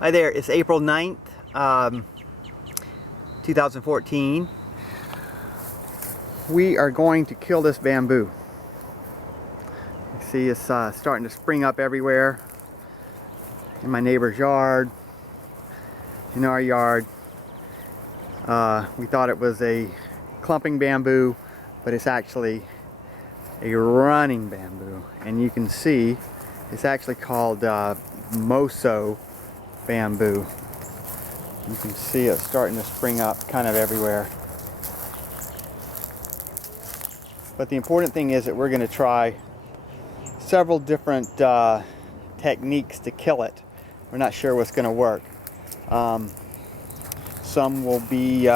Hi there, it's April 9th, 2014. We are going to kill this bamboo. You see it's starting to spring up everywhere in my neighbor's yard, in our yard. We thought it was a clumping bamboo, but it's actually a running bamboo. And you can see it's actually called moso bamboo. You can see it starting to spring up kind of everywhere. But the important thing is that we're going to try several different techniques to kill it. We're not sure what's going to work. Some will be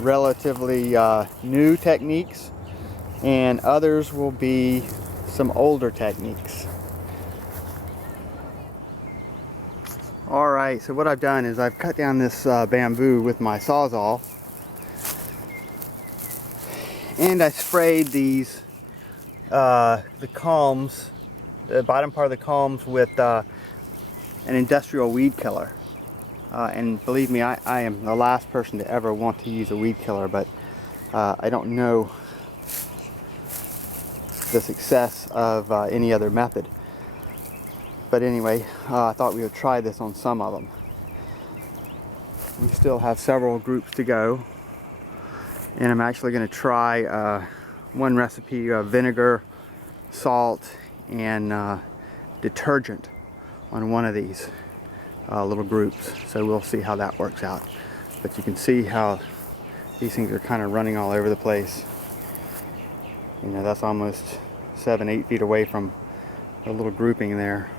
relatively new techniques, and others will be some older techniques. Alright, so what I've done is I've cut down this bamboo with my Sawzall, and I sprayed these the culms, the bottom part of the culms, with an industrial weed killer. And believe me, I am the last person to ever want to use a weed killer, but I don't know the success of any other method. But anyway, I thought we would try this on some of them. We still have several groups to go, and I'm actually going to try one recipe of vinegar, salt, and detergent on one of these little groups. So we'll see how that works out. But you can see how these things are kind of running all over the place. You know, that's almost 7-8 feet away from a little grouping there.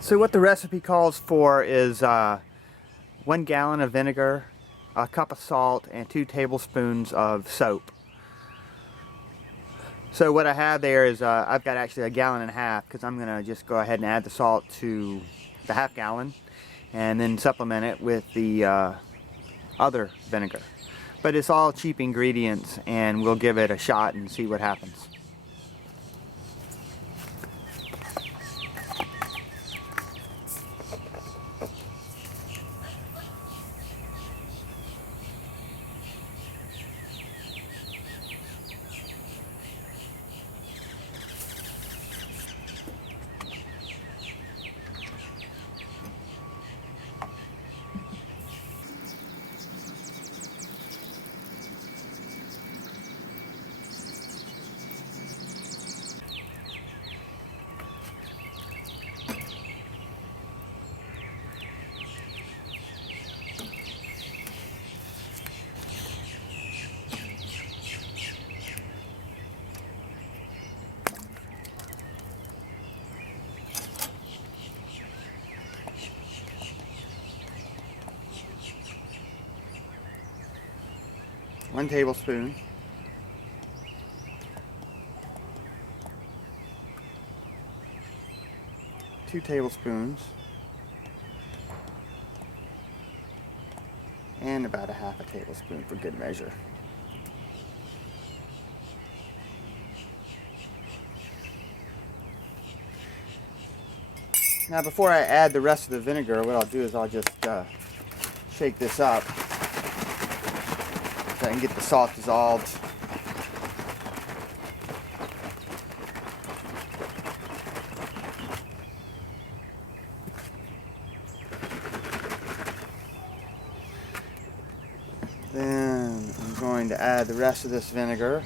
So what the recipe calls for is 1 gallon of vinegar, a cup of salt, and 2 tablespoons of soap. So what I have there is I've got actually 1.5 gallons, because I'm going to just go ahead and add the salt to the 1/2 gallon and then supplement it with the other vinegar. But it's all cheap ingredients, and we'll give it a shot and see what happens. One tablespoon. 2 tablespoons. And about 1/2 tablespoon for good measure. Now before I add the rest of the vinegar, what I'll do is I'll just shake this up so I can get the salt dissolved. Then I'm going to add the rest of this vinegar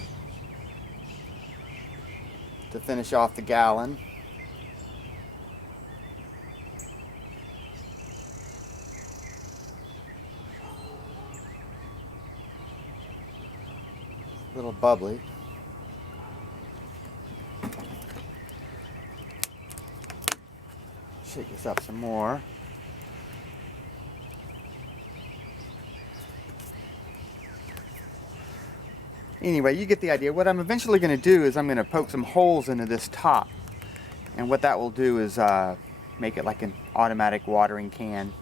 to finish off the gallon. A little bubbly. Shake this up some more. Anyway, you get the idea. What I'm eventually going to do is I'm going to poke some holes into this top. And what that will do is make it like an automatic watering can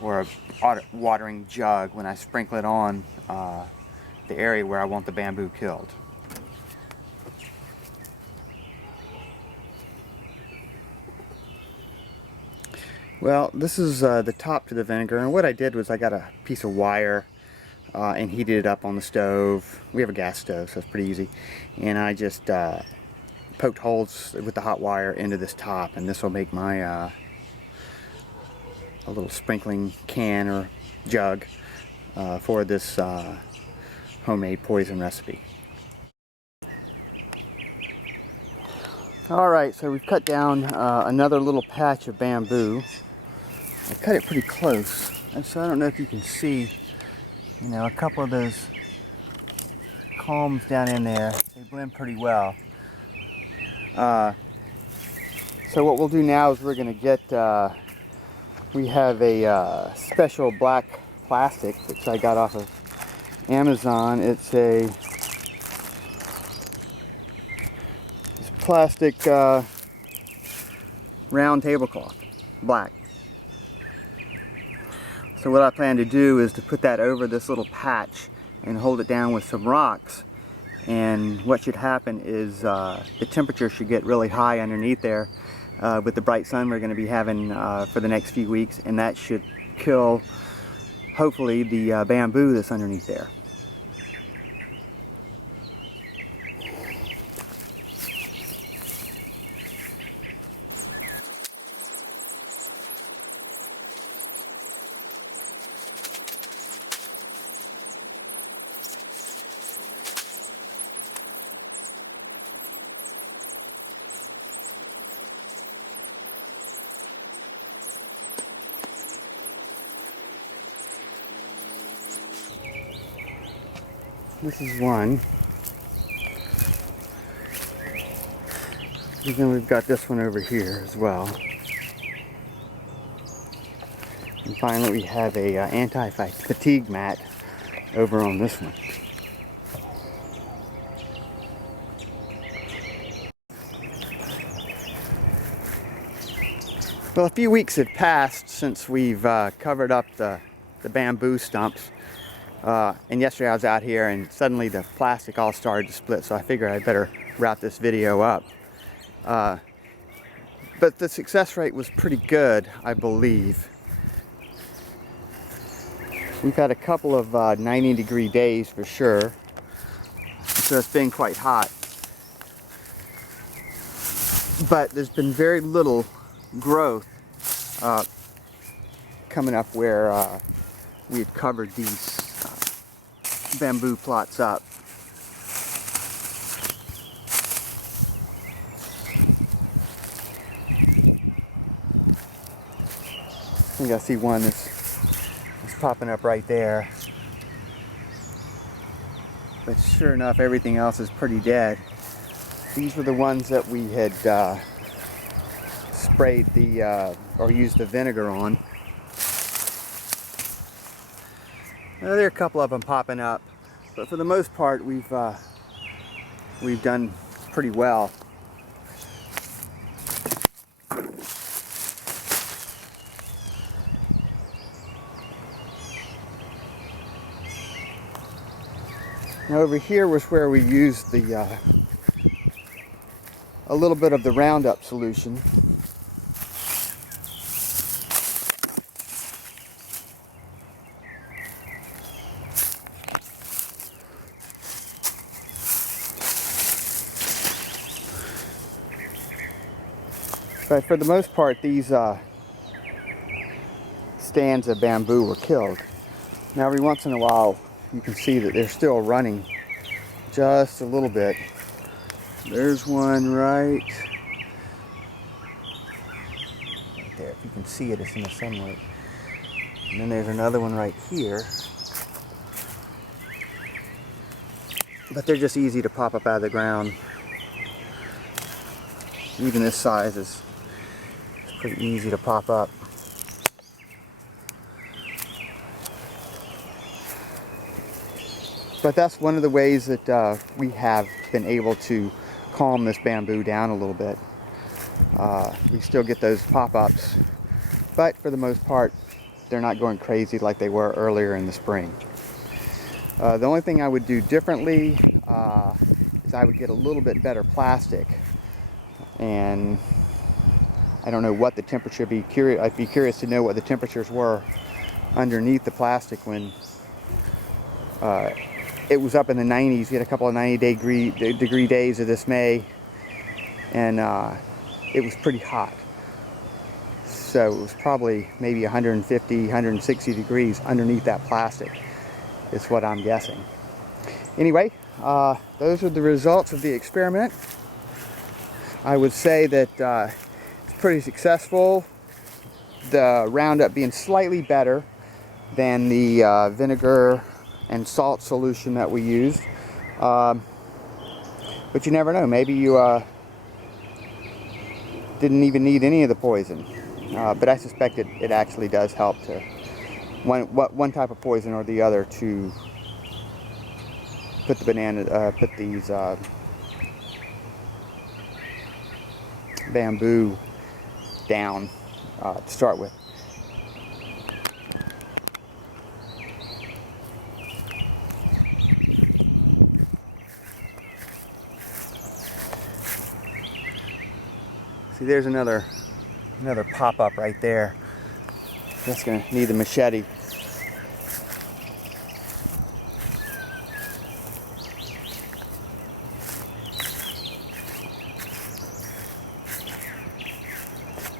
or a watering jug when I sprinkle it on the area where I want the bamboo killed. Well, this is the top to the vinegar, and what I did was I got a piece of wire and heated it up on the stove. We have a gas stove, so it's pretty easy. And I just poked holes with the hot wire into this top, and this will make my a little sprinkling can or jug for this homemade poison recipe. Alright, so we've cut down another little patch of bamboo. I cut it pretty close, and so I don't know if you can see, you know, a couple of those culms down in there. They blend pretty well. So what we'll do now is we're going to get, we have a special black plastic which I got off of Amazon. It's a plastic round tablecloth, black. So what I plan to do is to put that over this little patch and hold it down with some rocks, and what should happen is the temperature should get really high underneath there with the bright sun we're going to be having for the next few weeks, and that should kill hopefully the bamboo that's underneath there. This is one. And then we've got this one over here as well. And finally we have a anti-fatigue mat over on this one. Well, a few weeks have passed since we've covered up the bamboo stumps. And yesterday I was out here and suddenly the plastic all started to split, so I figured I'd better wrap this video up. But the success rate was pretty good, I believe. We've had a couple of 90-degree days for sure, so it's been quite hot. But there's been very little growth coming up where we had covered these bamboo plots up. I think I see one that's popping up right there. But sure enough, everything else is pretty dead. These were the ones that we had sprayed or used the vinegar on. Now, there are a couple of them popping up, but for the most part we've done pretty well. Now over here was where we used a little bit of the Roundup solution. But for the most part, these stands of bamboo were killed. Now every once in a while, you can see that they're still running just a little bit. There's one right there. If you can see it, it's in the sunlight. And then there's another one right here. But they're just easy to pop up out of the ground. Even this size is pretty easy to pop up. But that's one of the ways that we have been able to calm this bamboo down a little bit. We still get those pop-ups, but for the most part, they're not going crazy like they were earlier in the spring. The only thing I would do differently is I would get a little bit better plastic, and I don't know what the temperature, I'd be curious to know what the temperatures were underneath the plastic when it was up in the 90s. We had a couple of 90-degree days of this May, and it was pretty hot. So it was probably maybe 150, 160 degrees underneath that plastic, is what I'm guessing. Anyway, those are the results of the experiment. I would say that it's pretty successful. The Roundup being slightly better than the vinegar and salt solution that we used. But you never know. Maybe you didn't even need any of the poison. But I suspect it actually does help to one type of poison or the other to put these bamboo down to start with. See, there's another pop-up right there. That's gonna need the machete.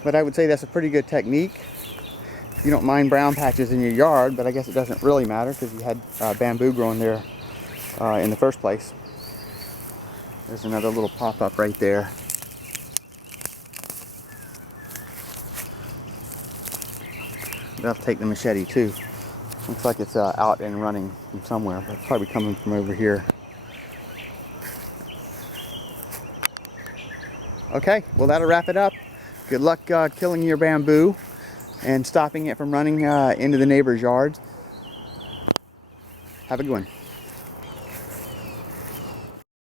But I would say that's a pretty good technique. You don't mind brown patches in your yard, but I guess it doesn't really matter because you had bamboo growing there in the first place. There's another little pop-up right there. I'll take the machete too. Looks like it's out and running from somewhere, but it's probably coming from over here. Okay, well that'll wrap it up. Good luck killing your bamboo and stopping it from running into the neighbor's yards. Have a good one.